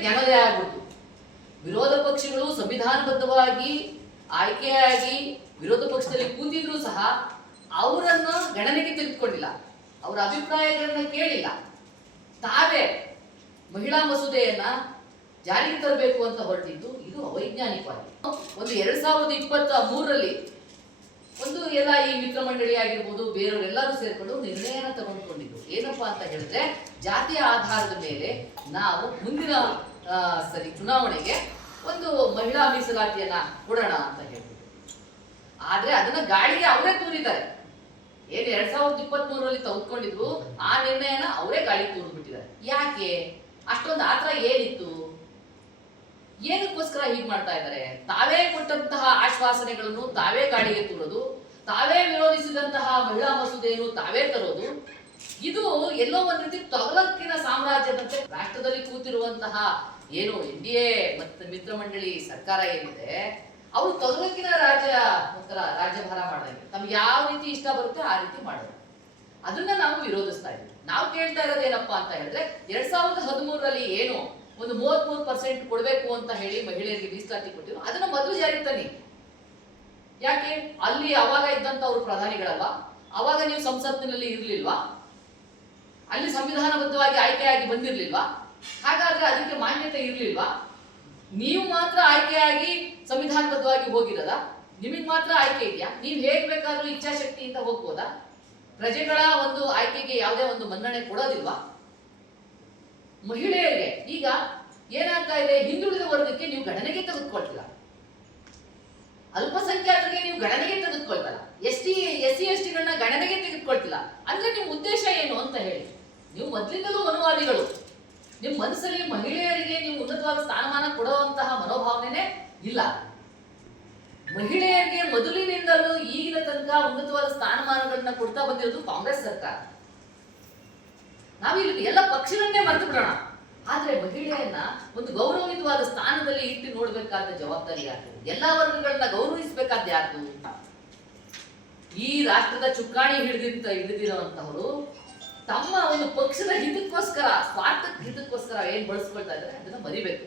ಜ್ಞಾನೋದಯ ಆಗ್ಬಿಡ್ತು. ವಿರೋಧ ಪಕ್ಷಗಳು ಸಂವಿಧಾನಬದ್ಧವಾಗಿ ಆಯ್ಕೆಯಾಗಿ ವಿರೋಧ ಪಕ್ಷದಲ್ಲಿ ಕೂತಿದ್ರು ಸಹ ಅವರನ್ನು ಗಣನೆಗೆ ತೆಗೆದುಕೊಂಡಿಲ್ಲ, ಅವರ ಅಭಿಪ್ರಾಯಗಳನ್ನ ಕೇಳಿಲ್ಲ. ತಾವೇ ಮಹಿಳಾ ಮಸೂದೆಯನ್ನ ಜಾರಿಗೆ ತರಬೇಕು ಅಂತ ಹೊರಟಿದ್ದು ಇದು ಅವೈಜ್ಞಾನಿಕವಾಗಿ. ಒಂದು 2023ರಲ್ಲಿ ಒಂದು ಎಲ್ಲ ಈ ಮಿತ್ರ ಮಂಡಳಿ ಆಗಿರ್ಬೋದು ಬೇರೆಯವರೆಲ್ಲರೂ ಸೇರ್ಕೊಂಡು ನಿರ್ಣಯನ ತಗೊಂಡ್ಕೊಂಡಿದ್ರು. ಏನಪ್ಪಾ ಅಂತ ಹೇಳಿದ್ರೆ, ಜಾತಿಯ ಆಧಾರದ ಮೇಲೆ ನಾವು ಮುಂದಿನ ಚುನಾವಣೆಗೆ ಒಂದು ಮಹಿಳಾ ಮೀಸಲಾತಿಯನ್ನ ಕೊಡೋಣ ಅಂತ ಹೇಳ್ಬಿಟ್ಟು. ಆದ್ರೆ ಅದನ್ನ ಗಾಳಿಗೆ ಅವರೇ ತೂರಿದ್ದಾರೆ. ಏನ್ 2023ರಲ್ಲಿ ತೆಗೆದುಕೊಂಡಿದ್ರು ಆ ನಿರ್ಣಯನ ಅವರೇ ಗಾಳಿಗೆ ತೂರು ಬಿಟ್ಟಿದ್ದಾರೆ. ಯಾಕೆ ಅಷ್ಟೊಂದು ಆತರ ಏನಿತ್ತು? ಏನಕ್ಕೋಸ್ಕರ ಹೀಗೆ ಮಾಡ್ತಾ ಇದ್ದಾರೆ? ತಾವೇ ಕೊಟ್ಟಂತಹ ಆಶ್ವಾಸನೆಗಳನ್ನು ತಾವೇ ಗಾಳಿಗೆ ತೂರೋದು, ತಾವೇ ವಿರೋಧಿಸಿದಂತಹ ಮಹಿಳಾ ಮಸೂದೆಯನ್ನು ತಾವೇ ತರೋದು. ಇದು ಎಲ್ಲೋ ಒಂದ್ ರೀತಿ ತೊಗಲಕ್ಕಿನ ಸಾಮ್ರಾಜ್ಯದಂತೆ ರಾಷ್ಟ್ರದಲ್ಲಿ ಕೂತಿರುವಂತಹ ಏನು NDA ಮತ್ತು ಮಿತ್ರ ಮಂಡಳಿ ಸರ್ಕಾರ ಏನಿದೆ, ಅವರು ತೊಗಲಕ್ಕಿನ ರಾಜ್ಯಭಾರ ಮಾಡಿದಂಗೆ ತಮ್ಗೆ ಯಾವ ರೀತಿ ಇಷ್ಟ ಬರುತ್ತೆ ಆ ರೀತಿ ಮಾಡೋದು. ಅದನ್ನ ನಾವು ವಿರೋಧಿಸ್ತಾ ಇದ್ದೀವಿ. ನಾವು ಕೇಳ್ತಾ ಇರೋದು ಏನಪ್ಪಾ ಅಂತ ಹೇಳಿದ್ರೆ, 2013ರಲ್ಲಿ ಏನು ಒಂದು 33% ಕೊಡಬೇಕು ಅಂತ ಹೇಳಿ ಮಹಿಳೆಯರಿಗೆ ಮೀಸಲಾತಿ ಕೊಟ್ಟಿದ್ರು, ಅದನ್ನ ಮೊದಲು ಜಾರಿಗೆ ತನ್ನಿ. ಯಾಕೆ? ಅಲ್ಲಿ ಅವಾಗ ಇದ್ದಂತ ಅವರು ಪ್ರಧಾನಿಗಳಲ್ವಾ? ಅವಾಗ ನೀವು ಸಂಸತ್ತಿನಲ್ಲಿ ಇರ್ಲಿಲ್ವಾ? ಅಲ್ಲಿ ಸಂವಿಧಾನಬದ್ಧವಾಗಿ ಆಯ್ಕೆಯಾಗಿ ಬಂದಿರ್ಲಿಲ್ವಾ? ಹಾಗಾದ್ರೆ ಅದಕ್ಕೆ ಮಾನ್ಯತೆ ಇರ್ಲಿಲ್ವಾ? ನೀವು ಮಾತ್ರ ಆಯ್ಕೆಯಾಗಿ ಸಂವಿಧಾನಬದ್ಧವಾಗಿ ಹೋಗಿರದ? ನಿಮಗೆ ಮಾತ್ರ ಆಯ್ಕೆ ಇದೆಯಾ? ನೀವು ಹೇಗ್ ಬೇಕಾದ್ರೂ ಇಚ್ಛಾಶಕ್ತಿಯಿಂದ ಹೋಗ್ಬೋದಾ? ಪ್ರಜೆಗಳ ಒಂದು ಆಯ್ಕೆಗೆ ಯಾವುದೇ ಒಂದು ಮನ್ನಣೆ ಕೊಡೋದಿಲ್ವಾ? ಮಹಿಳೆಯರಿಗೆ ಈಗ ಏನಾಗ್ತಾ ಇದೆ, ಹಿಂದುಳಿದ ವರ್ಗಕ್ಕೆ ನೀವು ಗಣನೆಗೆ ತೆಗೆದುಕೊಳ್ತಿಲ್ಲ, ಅಲ್ಪಸಂಖ್ಯಾತರಿಗೆ ನೀವು ಗಣನೆಗೆ ತೆಗೆದುಕೊಳ್ತಲ್ಲ, SC STಗಳನ್ನ ಗಣನೆಗೆ ತೆಗೆದುಕೊಳ್ತಿಲ್ಲ. ಅಂದ್ರೆ ನಿಮ್ಮ ಉದ್ದೇಶ ಏನು ಅಂತ ಹೇಳಿ. ನೀವು ಮೊದಲಿಂದಲೂ ಮನುವಾದಿಗಳು. ನಿಮ್ಮ ಮನಸ್ಸಲ್ಲಿ ಮಹಿಳೆಯರಿಗೆ ನೀವು ಉನ್ನತವಾದ ಸ್ಥಾನಮಾನ ಕೊಡುವಂತಹ ಮನೋಭಾವನೆ ಇಲ್ಲ. ಮಹಿಳೆಯರಿಗೆ ಮೊದಲಿನಿಂದಲೂ ಈಗಿನ ತನಕ ಉನ್ನತವಾದ ಸ್ಥಾನಮಾನಗಳನ್ನ ಕೊಡ್ತಾ ಬಂದಿರೋದು ಕಾಂಗ್ರೆಸ್ ಸರ್ಕಾರ. ನಾವಿಲ್ಲಿ ಎಲ್ಲ ಪಕ್ಷಗಳನ್ನೇ ಮರೆತು ಬಿಡೋಣ, ಆದ್ರೆ ಮಹಿಳೆಯನ್ನ ಒಂದು ಗೌರವಯುತವಾದ ಸ್ಥಾನದಲ್ಲಿ ಇಟ್ಟು ನೋಡ್ಬೇಕಾದ ಜವಾಬ್ದಾರಿ ಯಾರು? ಎಲ್ಲಾ ವರ್ಗಗಳನ್ನ ಗೌರವಿಸಬೇಕಾದ ಯಾರು? ಈ ರಾಷ್ಟ್ರದ ಚುಕ್ಕಾಣಿ ಹಿಡಿದಿರುವಂತವರು ತಮ್ಮ ಒಂದು ಪಕ್ಷದ ಹಿತಕ್ಕೋಸ್ಕರ, ಸ್ವಾರ್ಥದ ಹಿತಕ್ಕೋಸ್ಕರ ಏನ್ ಬಳಸ್ಕೊಳ್ತಾ ಇದ್ದಾರೆ ಅದನ್ನ ಮರಿಬೇಕು.